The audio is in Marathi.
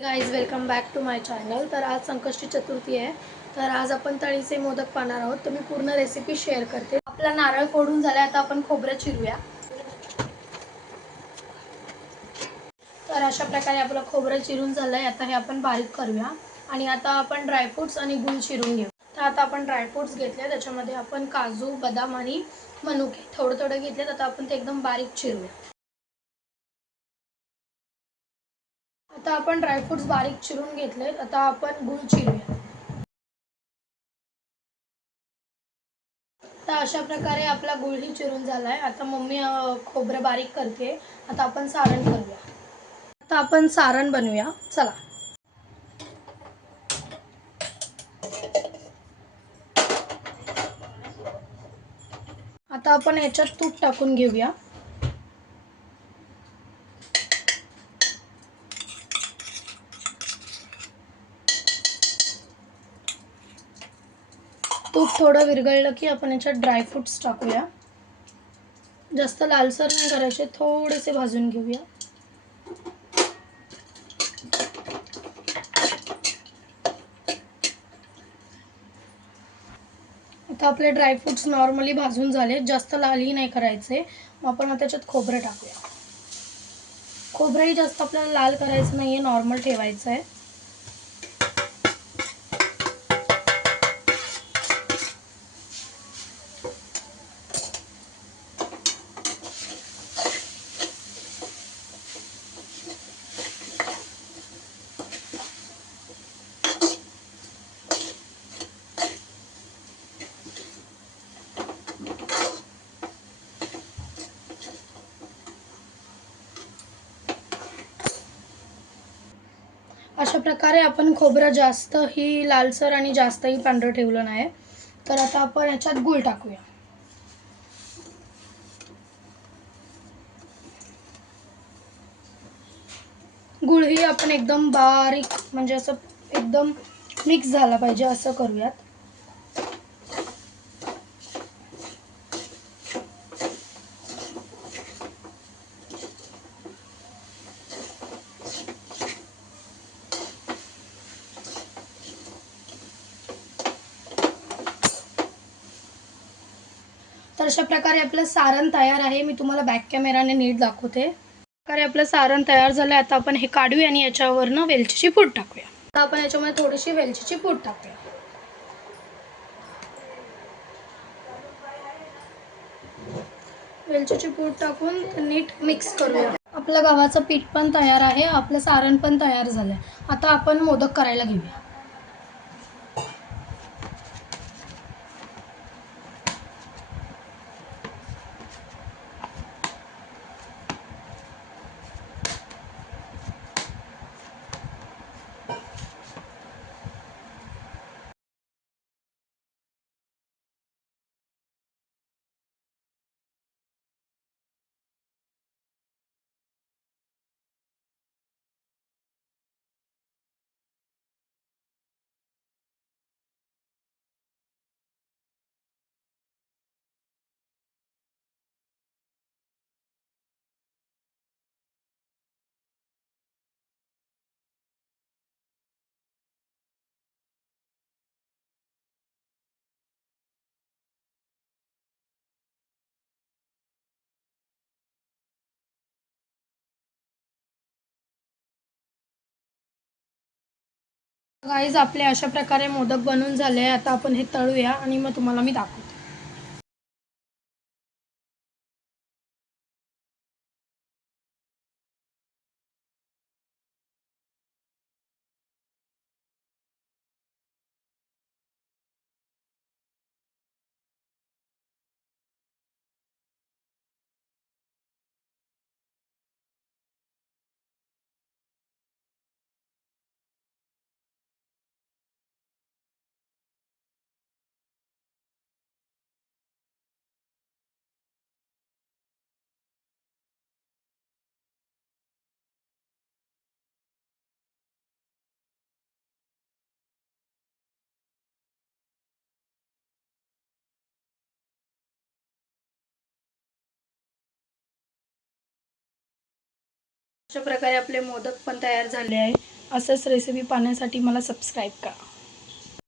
Guys welcome back to my channel. तर आज संकष्टी चतुर्थी आहे। तर आज आपण तळीचे मोदक पाहणार आहोत। तर मी पूर्ण रेसिपी शेअर करते। आपला नारळ फोडून झाला, आता आपण खोबरं चिरूया। तर अशा प्रकारे आपलं खोबरं चिरून झालंय। आता हे आपण बारीक करूया आणि आता आपण ड्रायफ्रुट्स आणि गूळ चिरून घेऊ। तर आता आपण ड्रायफ्रुट्स घेतले, त्याच्यामध्ये आपण काजू, बदाम आणि मनुके थोडं थोडं घेतले। आता आपण ते एकदम बारीक चिरूया। आता आपण ड्रायफ्रुट्स बारीक चिरून घेतलेत। आता आपण गूळ चिरूया। तर अशा प्रकारे आपला गुळही चिरून झालाय। आता मम्मी खोबरं बारीक करते। आता आपण सारण करूया। आता आपण सारण बनवूया, चला। आता आपण ह्याच्यात तूप टाकून घेऊया। तूप थोडं विरघळलं की आपण ह्याच्यात ड्रायफ्रुट्स टाकूया। जास्त लालसर नाही करायचे, थोडेसे भाजून घेऊया। आता आपले ड्रायफ्रुट्स नॉर्मली भाजून झाले, जास्त लालही नाही करायचे। मग आपण त्याच्यात खोबरं टाकूया। खोबरंही जास्त आपल्याला लाल करायचं नाहीये, नॉर्मल ठेवायचं आहे। अशा प्रकारे आपण खोबरं जास्तही लालसर आणि जास्तही पांढरं ठेवलं नाही। तर आता आपण ह्याच्यात गूळ टाकूया। गूळही आपण एकदम बारीक, म्हणजे असं एकदम मिक्स झाला पाहिजे असं करूयात। तर अशा प्रकारे आपलं सारण तयार आहे। मी तुम्हाला बॅक कॅमेराने नीट दाखवते। प्रकारे आपलं सारण तयार झालं। आता आपण हे काढूया आणि याच्यावरनं वेलचीची पूड टाकूया। आता आपण याच्यामध्ये थोडीशी वेलचीची पूड टाकूया। वेलचीची पूड टाकून नीट मिक्स करूया। आपलं गव्हाचं पीठ पण तयार आहे, आपलं सारण पण तयार झालंय। आता आपण मोदक करायला घेऊया। गाईज आपले अशा प्रकारे मोदक बनवून झाले। आता आपण हे तळूया आणि मग तुम्हाला मी दाखवते। अशा प्रकारे आपले मोदक पण तयार झाले आहे। असंच रेसिपी पाहण्यासाठी मला सबस्क्राईब करा.